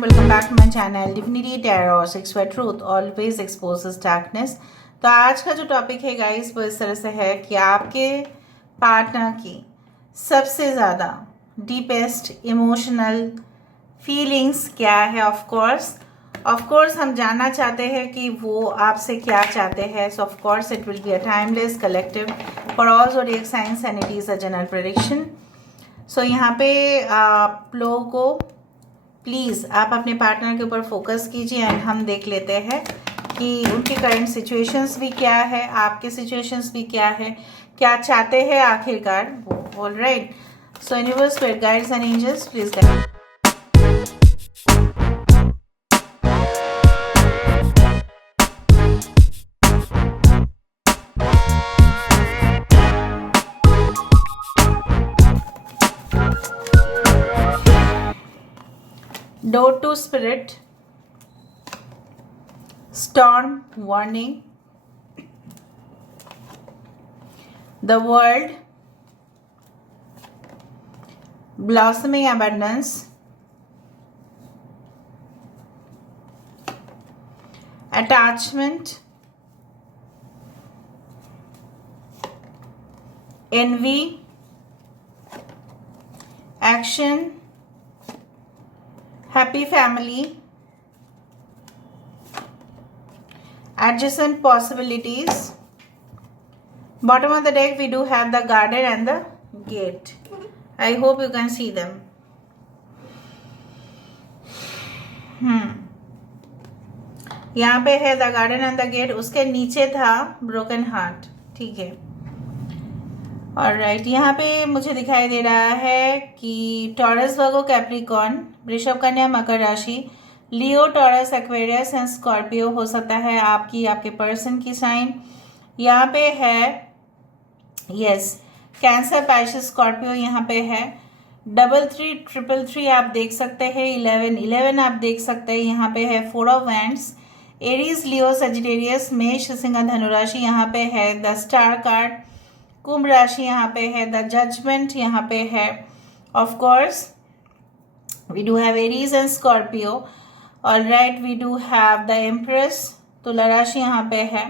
everyone, welcome back to my channel Divinity Tarot 6 where truth always exposes darkness। तो आज का जो topic है गाइस वो इस तरह से है कि आपके पार्टनर की सबसे ज़्यादा डीपेस्ट इमोशनल फीलिंग्स क्या है। ऑफ कोर्स हम जानना चाहते हैं कि वो आपसे क्या चाहते हैं। So of course it will be a timeless collective for all zodiac science and it is a general prediction. So यहाँ पे आप लोगों को प्लीज़ आप अपने पार्टनर के ऊपर फोकस कीजिए एंड हम देख लेते हैं कि उनकी करंट सिचुएशंस भी क्या है, आपके सिचुएशंस भी क्या है, क्या चाहते हैं आखिरकार वो। Alright, so universe, spirit guides and angels please guide. Door to Spirit, Storm Warning, The World, Blossoming Abundance, Attachment, Envy, Action, Happy Family, Adjacent Possibilities. Bottom of the deck we do have the Garden and the Gate. I hope you can see them. यहाँ पे है the garden and the gate, उसके नीचे था broken heart. ठीक है, alright. यहाँ पे मुझे दिखाई दे रहा है कि टॉरस, वर्गो, कैप्रिकॉर्न, वृषभ, कन्या, मकर राशि, लियो, टॉरस, एक्वेरियस एंड स्कॉर्पियो हो सकता है आपके पर्सन की साइन। यहाँ पे है यस कैंसर, पाइसेस, स्कॉर्पियो यहाँ पे है। 33 333 आप देख सकते हैं, 11 आप देख सकते हैं। यहाँ पे है 4 of wands, Aries, Leo, Sagittarius, मेष, सिंह, धनुराशि यहाँ पे है द स्टार कार्ड, कुंभ राशि यहाँ पे है द जजमेंट, यहाँ पे है of course we do have Aries and Scorpio. Alright, we do have the empress, तुला राशि यहाँ पे है।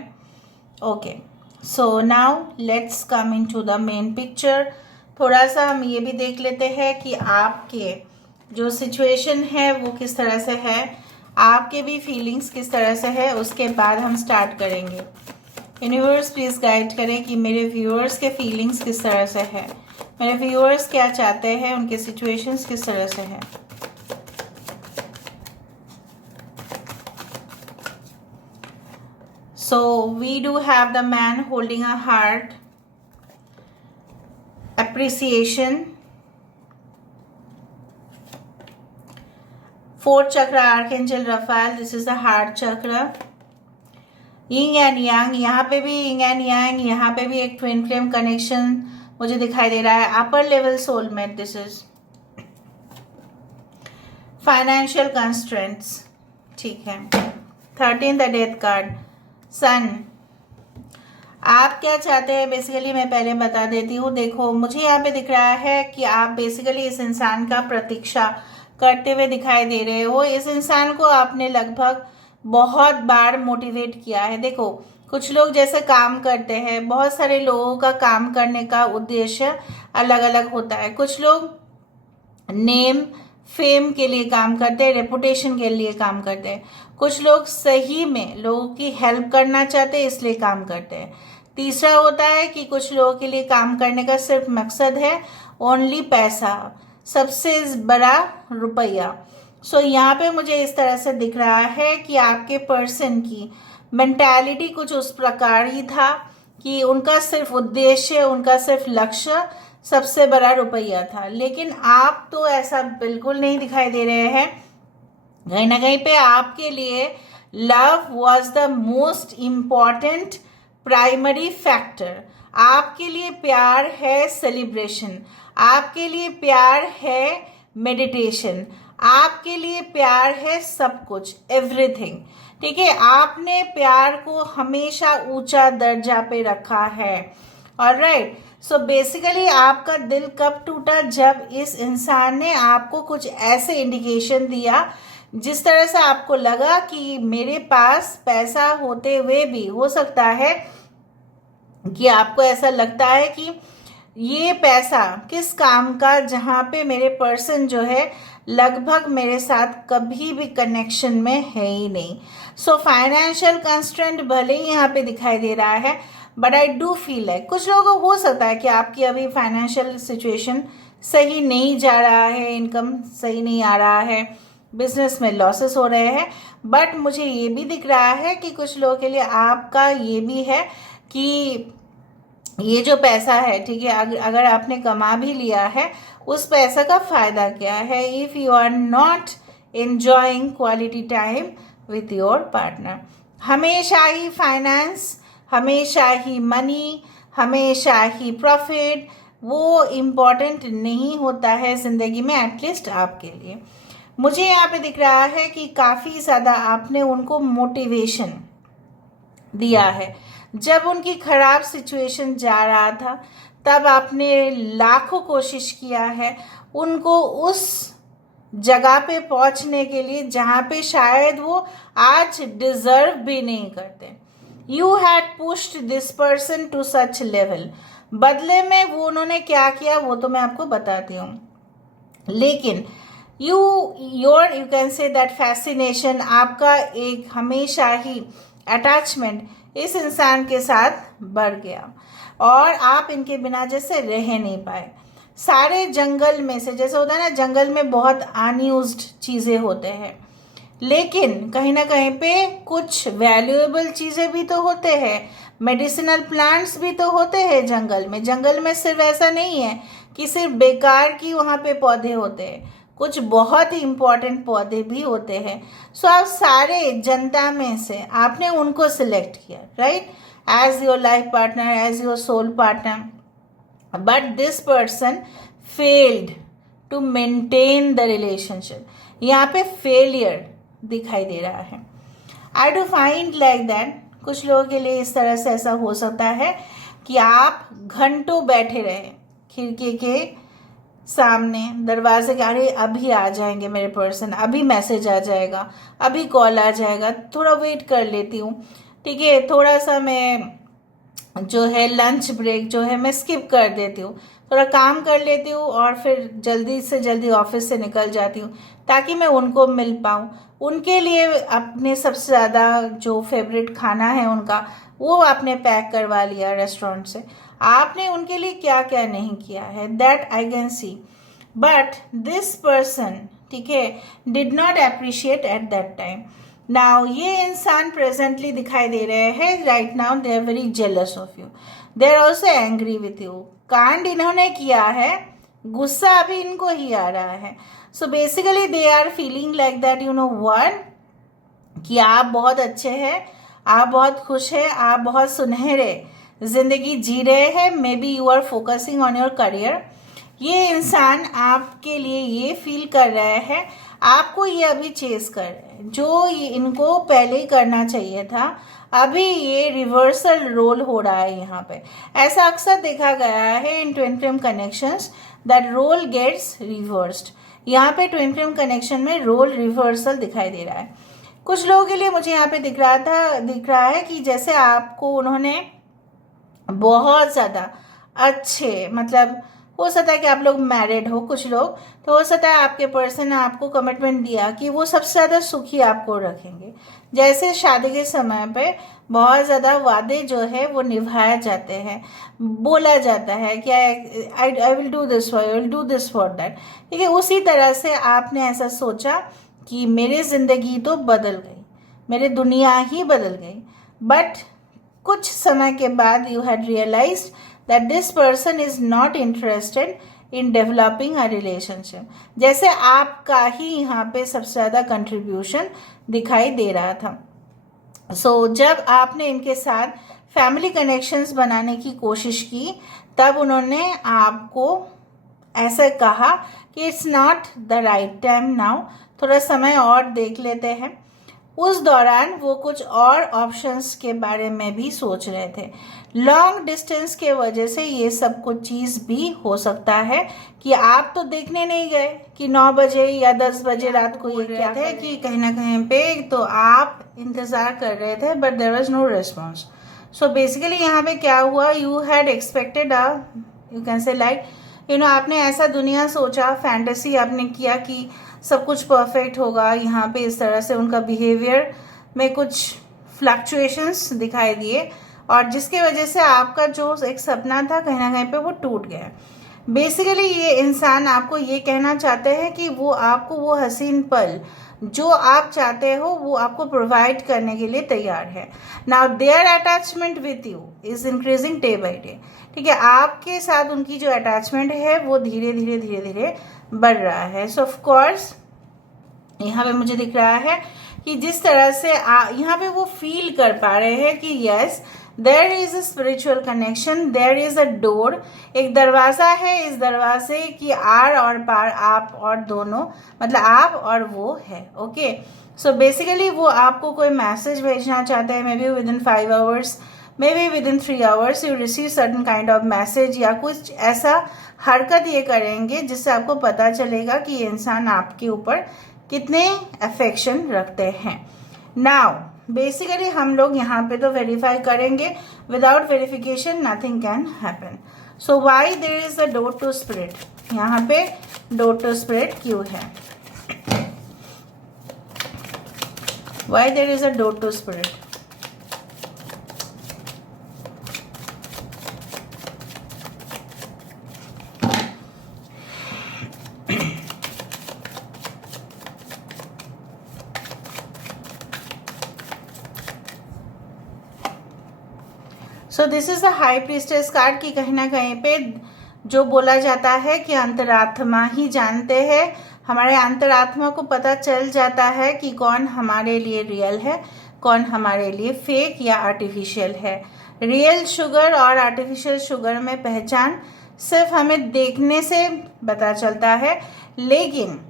Okay, so now let's come into the main picture. थोड़ा सा हम ये भी देख लेते हैं कि आपके जो सिचुएशन है वो किस तरह से है, आपके भी फीलिंग्स किस तरह से है, उसके बाद हम स्टार्ट करेंगे। यूनिवर्स प्लीज गाइड करें कि मेरे व्यूअर्स के फीलिंग्स किस तरह से है, मेरे व्यूअर्स क्या चाहते हैं, उनके सिचुएशंस किस तरह से है। So we do have the man holding a heart, appreciation, 4th chakra, archangel Raphael, this is the heart chakra, yin and yang, यहाँ पे भी यिंग एंड यांग, यहाँ पे भी एक ट्विन फ्लेम कनेक्शन मुझे दिखाई दे रहा है। Upper level soulmate, this is financial constraints. ठीक है, 13 द डेथ कार्ड, सन। आप क्या चाहते हैं बेसिकली मैं पहले बता देती हूँ। देखो, मुझे यहाँ पे दिख रहा है कि आप बेसिकली इस इंसान का प्रतीक्षा करते हुए दिखाई दे रहे हो। इस इंसान को आपने लगभग बहुत बार मोटिवेट किया है। देखो, कुछ लोग जैसे काम करते हैं, बहुत सारे लोगों का काम करने का उद्देश्य अलग अलग होता है। कुछ लोग नेम फेम के लिए काम करते हैं, रेपुटेशन के लिए काम करते हैं। कुछ लोग सही में लोगों की हेल्प करना चाहते हैं इसलिए काम करते हैं। तीसरा होता है कि कुछ लोगों के लिए काम करने का सिर्फ मकसद है ओनली पैसा, सबसे बड़ा रुपया। सो यहाँ पे मुझे इस तरह से दिख रहा है कि आपके पर्सन की मेंटालिटी कुछ उस प्रकार ही था कि उनका सिर्फ उद्देश्य, उनका सिर्फ लक्ष्य सबसे बड़ा रुपया था। लेकिन आप तो ऐसा बिल्कुल नहीं दिखाई दे रहे हैं। कहीं ना कहीं पे आपके लिए love was the most important primary factor. आपके लिए प्यार है सेलिब्रेशन, आपके लिए प्यार है मेडिटेशन, आपके लिए प्यार है सब कुछ, एवरीथिंग। ठीक है, आपने प्यार को हमेशा ऊंचा दर्जा पे रखा है। ऑलराइट, सो बेसिकली आपका दिल कब टूटा, जब इस इंसान ने आपको कुछ ऐसे इंडिकेशन दिया जिस तरह से आपको लगा कि मेरे पास पैसा होते हुए भी हो सकता है कि आपको ऐसा लगता है कि ये पैसा किस काम का, जहाँ पे मेरे पर्सन जो है लगभग मेरे साथ कभी भी कनेक्शन में है ही नहीं। सो फाइनेंशियल कंस्ट्रेंट भले ही यहाँ पे दिखाई दे रहा है, but I do feel like कुछ लोगों को हो सकता है कि आपकी अभी फाइनेंशियल सिचुएशन सही नहीं जा रहा है, इनकम सही नहीं आ रहा है, बिजनेस में लॉसेस हो रहे हैं। बट मुझे ये भी दिख रहा है कि कुछ लोगों के लिए आपका ये भी है कि ये जो पैसा है, ठीक है, अगर आपने कमा भी लिया है, उस पैसा का फायदा क्या है if you are not enjoying quality time with your partner. हमेशा ही फाइनेंस, हमेशा ही मनी, हमेशा ही प्रॉफिट वो इम्पॉर्टेंट नहीं होता है ज़िंदगी में, एटलीस्ट आपके लिए। मुझे यहाँ पे दिख रहा है कि काफ़ी ज़्यादा आपने उनको मोटिवेशन दिया है। जब उनकी खराब सिचुएशन जा रहा था तब आपने लाखों कोशिश किया है उनको उस जगह पे पहुंचने के लिए जहां पे शायद वो आज डिजर्व भी नहीं करते। You had pushed this person to such level. बदले में वो उन्होंने क्या किया वो तो मैं आपको बताती हूँ, लेकिन you can say that fascination, आपका एक हमेशा ही अटैचमेंट इस इंसान के साथ बढ़ गया और आप इनके बिना जैसे रह नहीं पाए। सारे जंगल में से, जैसे होता है ना जंगल में बहुत अनयूज्ड चीज़ें होते हैं, लेकिन कहीं ना कहीं पे कुछ वैल्यूएबल चीज़ें भी तो होते हैं, मेडिसिनल प्लांट्स भी तो होते हैं जंगल में। जंगल में सिर्फ ऐसा नहीं है कि सिर्फ बेकार की वहाँ पे पौधे होते हैं, कुछ बहुत ही इम्पोर्टेंट पौधे भी होते हैं। सो आप सारे जनता में से आपने उनको सिलेक्ट किया, right, as your life partner, as your soul partner, but this person failed to maintain the relationship. यहाँ पे फेलियर दिखाई दे रहा है। I do find like that कुछ लोगों के लिए इस तरह से ऐसा हो सकता है कि आप घंटों बैठे रहे खिड़की के सामने, दरवाजे के, अरे अभी आ जाएंगे मेरे पर्सन, अभी मैसेज आ जाएगा, अभी कॉल आ जाएगा, थोड़ा वेट कर लेती हूँ, ठीक है, थोड़ा सा मैं जो है लंच ब्रेक जो है मैं स्किप कर देती हूँ, थोड़ा काम कर लेती हूँ और फिर जल्दी से जल्दी ऑफिस से निकल जाती हूँ ताकि मैं उनको मिल पाऊँ। उनके लिए अपने सबसे ज़्यादा जो फेवरेट खाना है उनका, वो आपने पैक करवा लिया रेस्टोरेंट से। आपने उनके लिए क्या क्या नहीं किया है, that I can see. But this person, ठीक है, did not appreciate at that time. Now ये इंसान प्रेजेंटली दिखाई दे रहे हैं, right now they are very jealous of you, they are also angry with you. कांड इन्होंने किया है, गुस्सा अभी इनको ही आ रहा है। So basically they are feeling like that, you know what, कि आप बहुत अच्छे हैं, आप बहुत खुश हैं, आप बहुत सुनहरे जिंदगी जी रहे हैं, maybe you are focusing on your career. ये इंसान आपके लिए ये फील कर रहे हैं, आपको ये अभी चेस कर रहे हैं, जो ये इनको पहले ही करना चाहिए था। अभी ये रिवर्सल रोल हो रहा है यहाँ पे। ऐसा अक्सर देखा गया है in twin flame connections that role gets reversed. यहाँ पे ट्विन फ्लेम कनेक्शन में रोल रिवर्सल दिखाई दे रहा है। कुछ लोगों के लिए मुझे यहाँ पे दिख रहा है कि जैसे आपको उन्होंने बहुत ज़्यादा अच्छे, मतलब हो सकता है कि आप लोग मैरिड हो, कुछ लोग तो हो सकता है आपके पर्सन ने आपको कमिटमेंट दिया कि वो सबसे ज़्यादा सुखी आपको रखेंगे। जैसे शादी के समय पे बहुत ज़्यादा वादे जो है वो निभाए जाते हैं, बोला जाता है कि I will do this for you, will do this for that, ठीक है। उसी तरह से आपने ऐसा सोचा कि मेरी ज़िंदगी तो बदल गई, मेरी दुनिया ही बदल गई। बट कुछ समय के बाद you had realised that this person is not interested in developing a relationship। जैसे आपका ही यहाँ पे सबसे ज़्यादा कंट्रीब्यूशन दिखाई दे रहा था। जब आपने इनके साथ फैमिली कनेक्शंस बनाने की कोशिश की तब उन्होंने आपको ऐसा कहा कि it's not the right time now, थोड़ा समय और देख लेते हैं। उस दौरान वो कुछ और ऑप्शंस के बारे में भी सोच रहे थे। लॉन्ग डिस्टेंस के वजह से ये सब कुछ चीज़ भी हो सकता है कि आप तो देखने नहीं गए कि 9 बजे या 10 बजे रात को ये क्या थे कि कहीं ना कहीं पे तो आप इंतज़ार कर रहे थे, but there was no response. So basically यहाँ पे क्या हुआ, you had expected you can say like आपने ऐसा दुनिया सोचा, फैंटेसी आपने किया कि सब कुछ परफेक्ट होगा। यहाँ पे इस तरह से उनका बिहेवियर में कुछ फ्लक्चुएशंस दिखाई दिए और जिसकी वजह से आपका जो एक सपना था कहीं ना कहीं पे वो टूट गया। बेसिकली ये इंसान आपको ये कहना चाहते हैं कि वो आपको वो हसीन पल जो आप चाहते हो वो आपको प्रोवाइड करने के लिए तैयार है। Now their attachment with you is increasing day by day. ठीक है, आपके साथ उनकी जो अटैचमेंट है वो धीरे धीरे धीरे धीरे बढ़ रहा है। सो ऑफ कोर्स यहाँ पे मुझे दिख रहा है कि जिस तरह से यहाँ पे वो फील कर पा रहे हैं कि yes there is a spiritual connection, there is a door, एक दरवाजा है, इस दरवाजे की आर और पार आप और दोनों, मतलब आप और वो है। ओके, सो बेसिकली वो आपको कोई मैसेज भेजना चाहते हैं, may be with in 5 hours, may be with in 3 hours you receive certain kind of message, या कुछ ऐसा हरकत ये करेंगे जिससे आपको पता चलेगा कि ये इंसान आपके ऊपर कितने अफेक्शन रखते हैं। नाउ बेसिकली हम लोग यहाँ पे तो वेरीफाई करेंगे, without verification nothing can happen. So why there is a door to spirit, यहाँ पे डोर टू स्पिरिट क्यों है, why there is a door to spirit. So this is the high priestess card की कहीं ना कहीं पे जो बोला जाता है कि अंतरात्मा ही जानते हैं, हमारे अंतरात्मा को पता चल जाता है कि कौन हमारे लिए रियल है, कौन हमारे लिए फेक या आर्टिफिशियल है। रियल शुगर और आर्टिफिशियल शुगर में पहचान सिर्फ हमें देखने से पता चलता है, लेकिन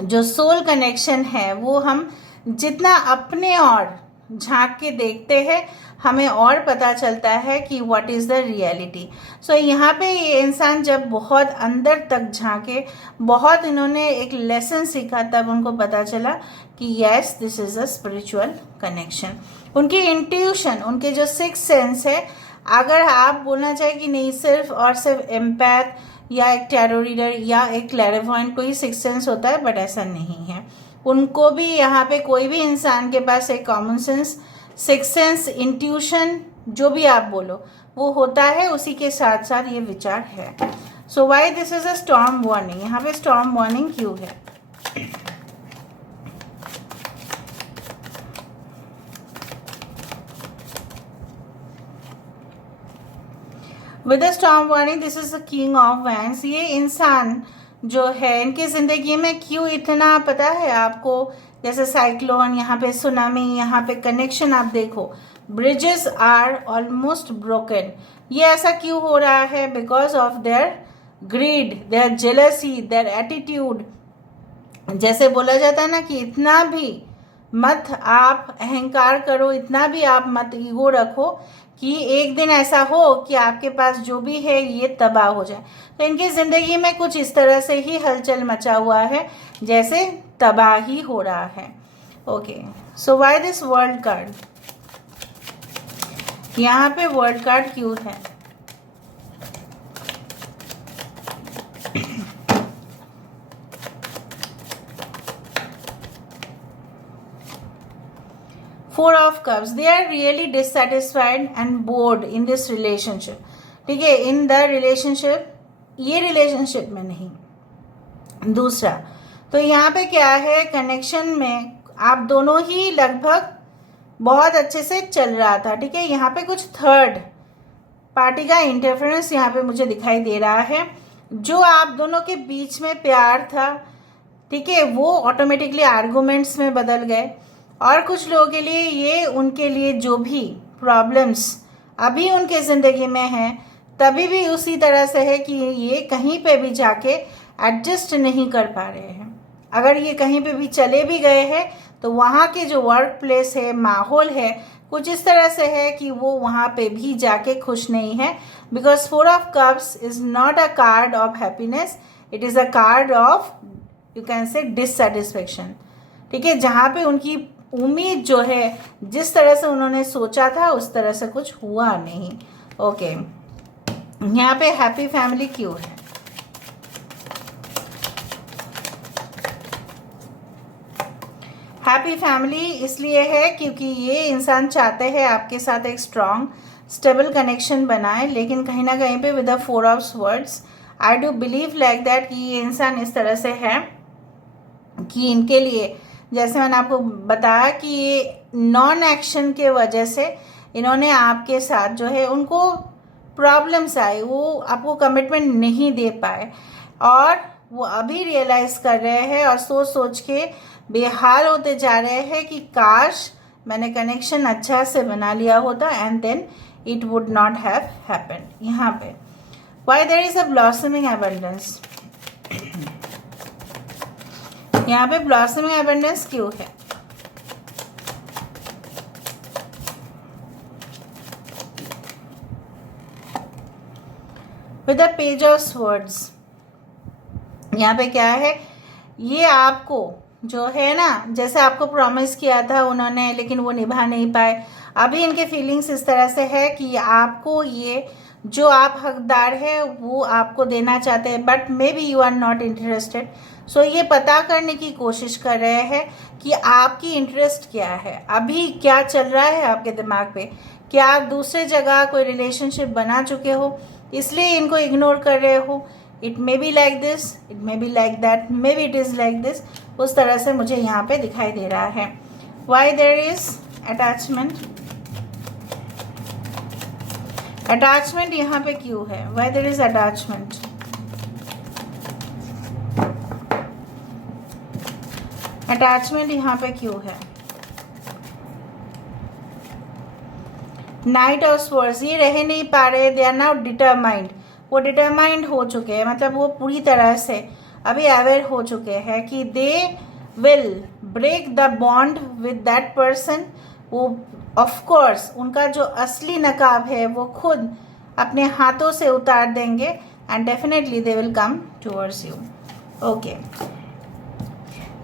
जो सोल कनेक्शन है वो हम जितना अपने और झांक के देखते हैं हमें और पता चलता है कि व्हाट इज़ द रियलिटी। सो यहाँ पे ये इंसान जब बहुत अंदर तक झांके, बहुत इन्होंने एक लेसन सीखा, तब उनको पता चला कि yes this is a spiritual connection. उनकी इंट्यूशन, उनके जो 6th सेंस है, अगर आप बोलना चाहे कि नहीं सिर्फ और सिर्फ एम्पैथ या एक टैरो रीडर या एक क्लैरिवॉयंट को ही 6th सेंस होता है, बट ऐसा नहीं है। उनको भी यहाँ पे कोई भी इंसान के पास एक common sense, 6th sense, intuition, जो भी आप बोलो वो होता है, उसी के साथ साथ ये विचार है। So why this is a storm warning, यहाँ पे स्टॉर्म वार्निंग क्यों है। With the storm warning this is the king of wands. ये इंसान जो है इनकी जिंदगी में क्यों इतना, पता है आपको, जैसे साइक्लोन, यहाँ पे सुनामी, यहाँ पे कनेक्शन आप देखो, ब्रिजेस आर ऑलमोस्ट ब्रोकन। ये ऐसा क्यों हो रहा है, because of their greed, their jealousy, their attitude. जैसे बोला जाता है ना कि इतना भी मत आप अहंकार करो, इतना भी आप मत ईगो रखो कि एक दिन ऐसा हो कि आपके पास जो भी है ये तबाह हो जाए। तो इनकी जिंदगी में कुछ इस तरह से ही हलचल मचा हुआ है जैसे तबाही हो रहा है। Okay, so why this world card, यहाँ पे वर्ल्ड कार्ड क्यों है। Four of Cups, they are really dissatisfied and bored in this relationship. ठीक है, इन द रिलेशनशिप, ये रिलेशनशिप में नहीं, दूसरा। तो यहाँ पे क्या है, कनेक्शन में आप दोनों ही लगभग बहुत अच्छे से चल रहा था। ठीक है, यहाँ पे कुछ थर्ड पार्टी का इंटरफेरेंस यहाँ पे मुझे दिखाई दे रहा है। जो आप दोनों के बीच में प्यार था, ठीक है, वो ऑटोमेटिकली आर्गुमेंट्स में बदल गए। और कुछ लोगों के लिए ये, उनके लिए जो भी प्रॉब्लम्स अभी उनके ज़िंदगी में हैं, तभी भी उसी तरह से है कि ये कहीं पे भी जाके एडजस्ट नहीं कर पा रहे हैं। अगर ये कहीं पे भी चले भी गए हैं तो वहाँ के जो वर्क प्लेस है, माहौल है, कुछ इस तरह से है कि वो वहाँ पे भी जाके खुश नहीं है, because 4 of cups is not a card of happiness, it is a card of, you can से, डिससेटिस्फेक्शन। ठीक है, जहाँ पे उनकी उम्मीद जो है, जिस तरह से उन्होंने सोचा था उस तरह से कुछ हुआ नहीं। ओके, यहाँ पे हैप्पी फैमिली क्यों है? हैप्पी फैमिली इसलिए है क्योंकि ये इंसान चाहते हैं आपके साथ एक स्ट्रॉन्ग स्टेबल कनेक्शन बनाए, लेकिन कहीं ना कहीं पे with the 4 of swords I do believe like that कि ये इंसान इस तरह से है कि इनके लिए, जैसे मैंने आपको बताया कि ये नॉन एक्शन के वजह से इन्होंने आपके साथ जो है, उनको प्रॉब्लम्स आई, वो आपको कमिटमेंट नहीं दे पाए, और वो अभी रियलाइज कर रहे हैं और सोच सोच के बेहाल होते जा रहे हैं कि काश मैंने कनेक्शन अच्छा से बना लिया होता, and then it would not have happened. यहाँ पे why there is a blossoming abundance, यहाँ पे ब्लॉसमिंग एबंडेंस क्यों है? With the page of swords, यहाँ पे क्या है, ये आपको जो है ना, जैसे आपको प्रॉमिस किया था उन्होंने, लेकिन वो निभा नहीं पाए। अभी इनके फीलिंग्स इस तरह से है कि आपको ये जो आप हकदार है वो आपको देना चाहते हैं, but maybe you are not interested. So ये पता करने की कोशिश कर रहे हैं कि आपकी इंटरेस्ट क्या है, अभी क्या चल रहा है आपके दिमाग पे, क्या आप दूसरे जगह कोई रिलेशनशिप बना चुके हो इसलिए इनको इग्नोर कर रहे हो। It may be like this, it may be like that, may be it is like this, उस तरह से मुझे यहाँ पे दिखाई दे रहा है। Why there is attachment, attachment यहाँ पे क्यों है? Why there is attachment, attachment यहाँ पे क्यों है? नाइट ऑफ स्वर्ड्स, ये रह नहीं पा रहे, दे आर नाउ डिटरमाइंड, वो डिटरमाइंड हो चुके हैं, मतलब वो पूरी तरह से अभी अवेयर हो चुके हैं कि they will break the bond with that person. वो ऑफ कोर्स उनका जो असली नकाब है वो खुद अपने हाथों से उतार देंगे, and definitely they will come towards you. Okay,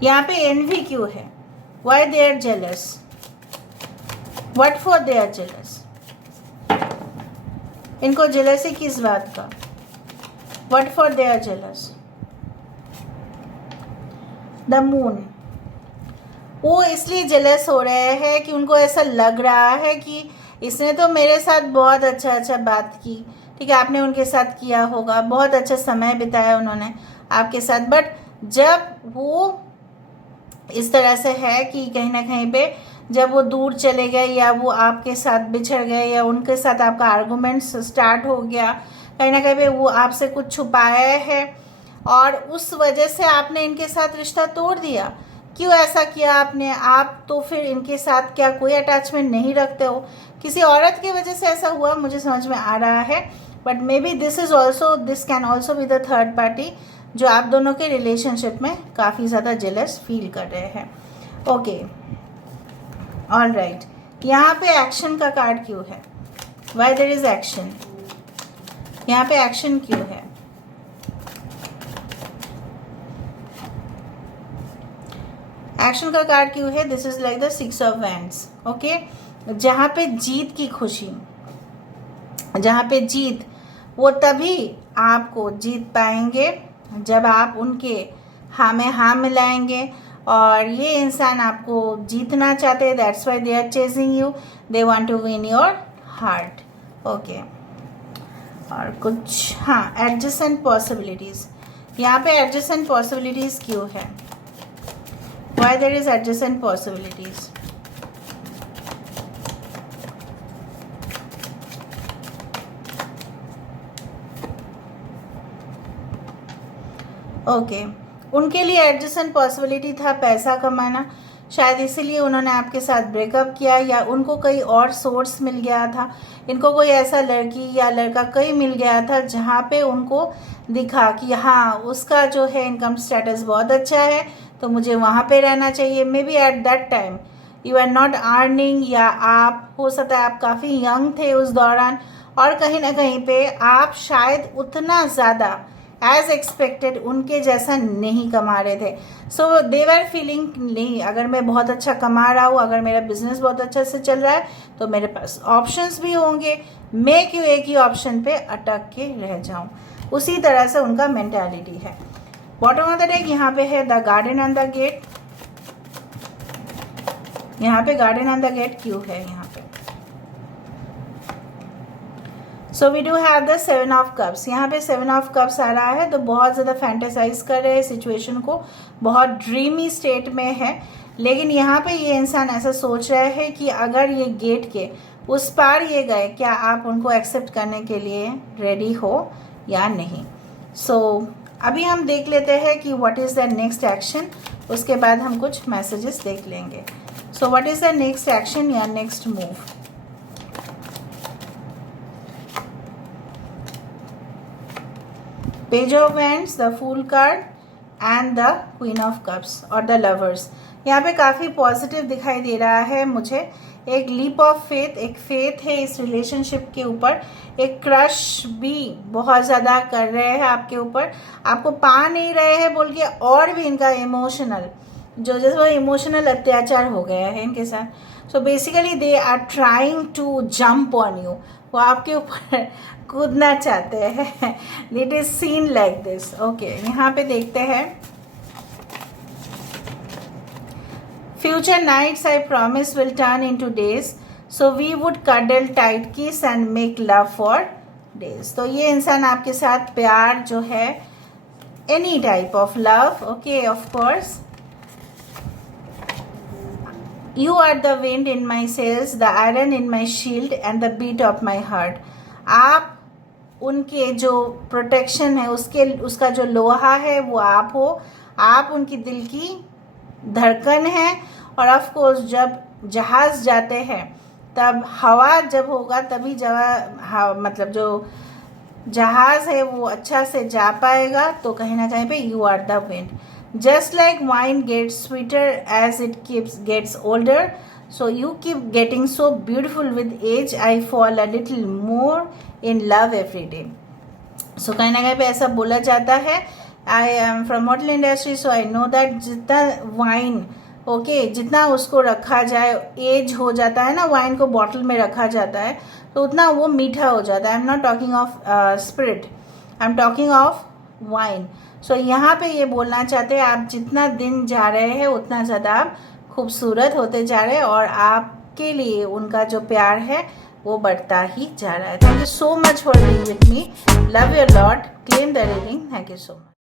यहाँ पे एनवी क्यों है? Why they are jealous, what for they are jealous, इनको जेलसी किस बात का? What for they are jealous? The moon, वो इसलिए जेलस हो रहे हैं कि उनको ऐसा लग रहा है कि इसने तो मेरे साथ बहुत अच्छा बात की, ठीक है, आपने उनके साथ किया होगा, बहुत अच्छा समय बिताया उन्होंने आपके साथ, बट जब वो इस तरह से है कि कहीं ना कहीं पे जब वो दूर चले गए या वो आपके साथ बिछड़ गए या उनके साथ आपका आर्गूमेंट्स स्टार्ट हो गया, कहीं ना कहीं पे वो आपसे कुछ छुपाया है और उस वजह से आपने इनके साथ रिश्ता तोड़ दिया। क्यों ऐसा किया आपने? आप तो फिर इनके साथ क्या कोई अटैचमेंट नहीं रखते हो? किसी औरत की वजह से ऐसा हुआ, मुझे समझ में आ रहा है, but may be this is also, this can also be the third party जो आप दोनों के रिलेशनशिप में काफ़ी ज़्यादा जेलस फील कर रहे हैं। ओके, ऑल राइट, यहाँ पे एक्शन का कार्ड क्यों है? वाई देयर इज एक्शन, यहाँ पे एक्शन क्यों है? एक्शन का कार्ड क्यों है? This is like the 6 of wands. Okay, जहाँ पे जीत की खुशी, जहाँ पे जीत, वो तभी आपको जीत पाएंगे जब आप उनके हाँ में हाँ मिलाएंगे, और ये इंसान आपको जीतना चाहते हैं, that's why they are chasing you, they want to win your heart. Okay, और कुछ हाँ एडजेसेंट पॉसिबिलिटीज, यहाँ पे एडजेसेंट पॉसिबिलिटीज क्यों है? Why there is adjacent possibilities? Okay, उनके लिए एडजेसेंट पॉसिबिलिटी था पैसा कमाना, शायद इसीलिए उन्होंने आपके साथ ब्रेकअप किया, या उनको कोई और सोर्स मिल गया था, इनको कोई ऐसा लड़की या लड़का कोई मिल गया था जहाँ पे उनको दिखा कि हाँ उसका जो है इनकम स्टेटस बहुत अच्छा है, तो मुझे वहाँ पे रहना चाहिए। Maybe at that time you are not earning, या आप हो सकता है आप काफ़ी यंग थे उस दौरान, और कहीं ना कहीं पे आप शायद उतना ज़्यादा एज एक्सपेक्टेड उनके जैसा नहीं कमा रहे थे। सो दे वर फीलिंग नहीं, अगर मैं बहुत अच्छा कमा रहा हूँ, अगर मेरा बिजनेस बहुत अच्छा से चल रहा है, तो मेरे पास ऑप्शंस भी होंगे, मैं क्यों एक ही ऑप्शन पे अटक के रह जाऊँ। उसी तरह से उनका मेंटालिटी है। बॉटम ऑफ द डेक यहाँ पे है the garden and the gate. यहाँ पे गार्डन एंड द गेट क्यों है यहाँ पे? So we do have the 7 of cups. यहाँ पे 7 ऑफ कप्स आ रहा है, तो बहुत ज़्यादा फैंटेसाइज कर रहे हैं सिचुएशन को, बहुत ड्रीमी स्टेट में है। लेकिन यहाँ पे ये इंसान ऐसा सोच रहा है कि अगर ये गेट के उस पार ये गए, क्या आप उनको एक्सेप्ट करने के लिए रेडी हो या नहीं। सो अभी हम देख लेते हैं कि what is the next action, उसके बाद हम कुछ मैसेजेस देख लेंगे। So what is the next action या next move? Page of wands, the fool card and the queen of cups और द लवर्स। यहाँ पे काफ़ी पॉजिटिव दिखाई दे रहा है मुझे। एक लीप ऑफ फेथ, एक फेथ है इस रिलेशनशिप के ऊपर। एक क्रश भी बहुत ज़्यादा कर रहे हैं आपके ऊपर, आपको पा नहीं रहे हैं बोल के, और भी इनका इमोशनल जो जैसे वो इमोशनल अत्याचार हो गया है इनके साथ। So basically they are trying to jump on you, वो आपके ऊपर कूदना चाहते हैं। It is seen like this. Okay, यहाँ पे देखते हैं future nights I promise will turn into days, so we would cuddle tight kiss and make love for days. तो ये इंसान आपके साथ प्यार जो है, any type of love, okay, of course, You are the wind in my sails, the iron in my shield and the beat of my heart. आप उनके जो प्रोटेक्शन है, उसका जो लोहा है वो आप हो, आप उनकी दिल की धड़कन है। और ऑफ कोर्स जब जहाज जाते हैं तब हवा जब होगा तभी मतलब जो जहाज है वो अच्छा से जा पाएगा। तो कहीं ना कहीं पे you are the wind. Just like wine gets sweeter as it gets older, so you keep getting so beautiful with age. I fall a little more in love every day. So कहीं ना कहीं पे ऐसा बोला जाता है। I am from hotel industry, so I know that जितना wine जितना उसको रखा जाए, एज हो जाता है ना, वाइन को बॉटल में रखा जाता है तो उतना वो मीठा हो जाता है। I am not talking of spirit, I am talking of wine. So यहाँ पे ये बोलना चाहते हैं आप जितना दिन जा रहे हैं उतना ज़्यादा आप खूबसूरत होते जा रहे हैं, और आपके लिए उनका जो प्यार है वो बढ़ता ही जा रहा है। Thank you so much for being with me. Love your lot. Claim the reading. Thank you so much.